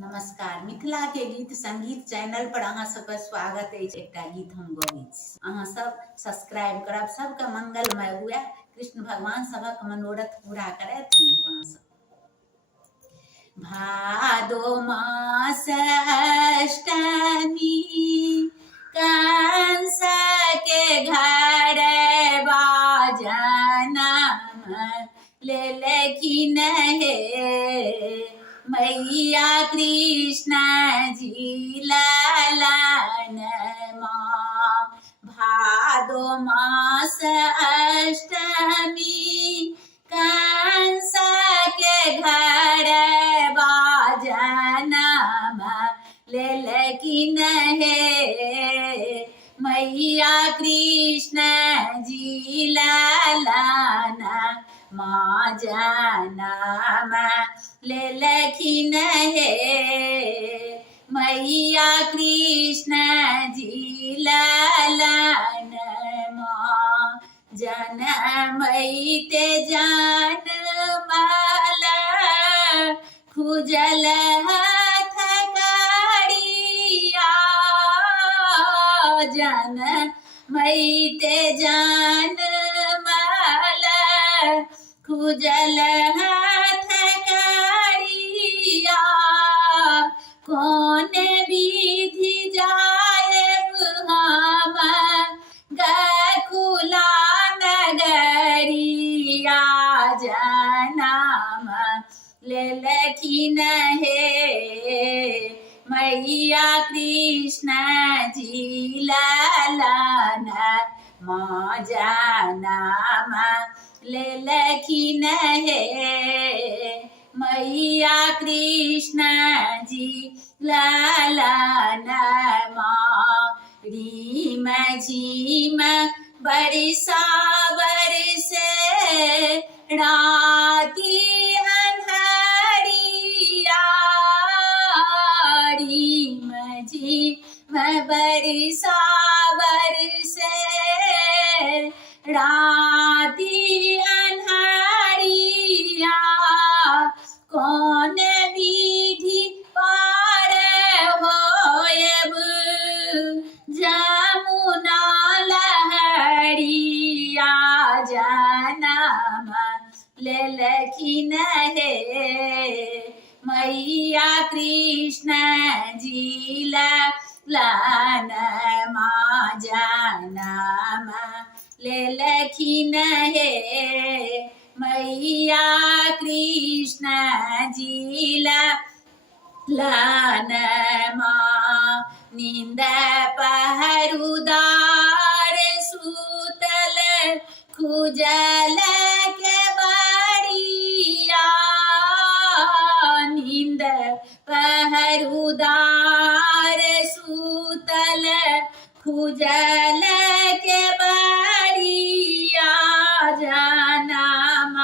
नमस्कार। मिथिला के गीत संगीत चैनल पर अहाँ सबके स्वागत है। एकटा गीत हम गबैत छी, अहाँ सब सब्सक्राइब करब। सबके मंगलमय हुए, कृष्ण भगवान सबक मनोरथ पूरा करथि। अहाँ सब भादो मास अष्टमी कंस के घर बाजनम लेलखिन हे मैया कृष्ण जी ललन माँ। भादो मास अष्टमी कंस के घर बाजनम लेलखिन हे मैया कृष्ण जी ललन माँ जनम लेलखिन हे मैया कृष्ण जी ललन माँ। जनमैते जनमल खुजल हथ करिया, जनमैते जनमल खुजल हथ करिया, कौन विधि जाएब हम गकुला नगरिया, जनम लेलखिन हे मैया कृष्ण जी ललन माँ। जनम लेलखिन हे मैया कृष्ण जी ललन माँ। रीम झीम बरसा बरसे राती अन्हरिया, रीम झीम बरसा बरसे राती अन्हरिया, कौन विधि पार होएब जमुना लहरिया, जनम लेलखिन हे मैया कृष्ण जी ललन माँ। जनम लेलखिन हे मैया कृष्ण जी ललन माँ। नींद पहरुदार सूतल खुजल के बड़िया, नींद पहरुदार सूतल खुजल के बड़िया, जनम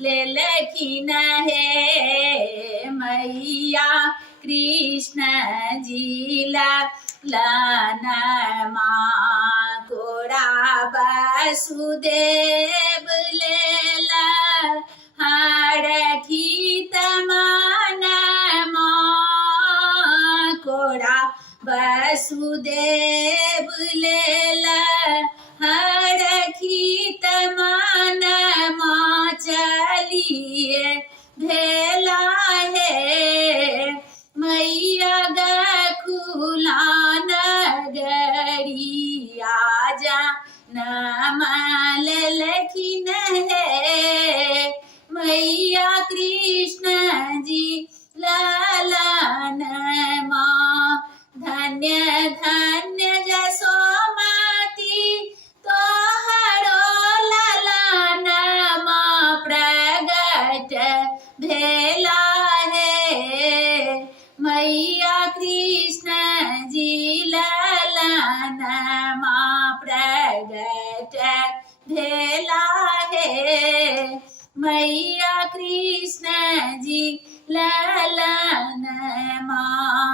लेलखिन हे मैया कृष्ण जी ललन माँ। कोरा वसुदेव लेला हरखित मन माँ, कोरा वसुदेव लेला हरखित मन माँ। चलिए भेला हे मैया गकुला नगरिया, जनम लेलखिन हे मैया कृष्ण जी ललन माँ। धन्य धन्य जसोमती तोहरो ललन माँ प्रगट भेला हे मैया कृष्ण जी ललन माँ प्रगट भेला हे मैया कृष्ण जी ललन माँ।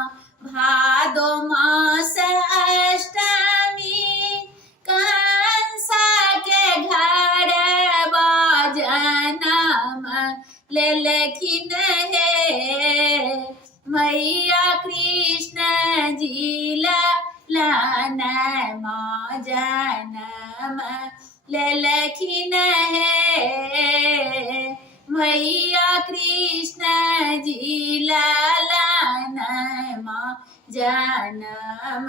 भादो मास अष्टमी कंस के घर बाजनम लेलखिन हे मैया मैया कृष्ण जी लालन माँ जनम ललखिन है। मैया कृष्ण जी लालन माँ जनम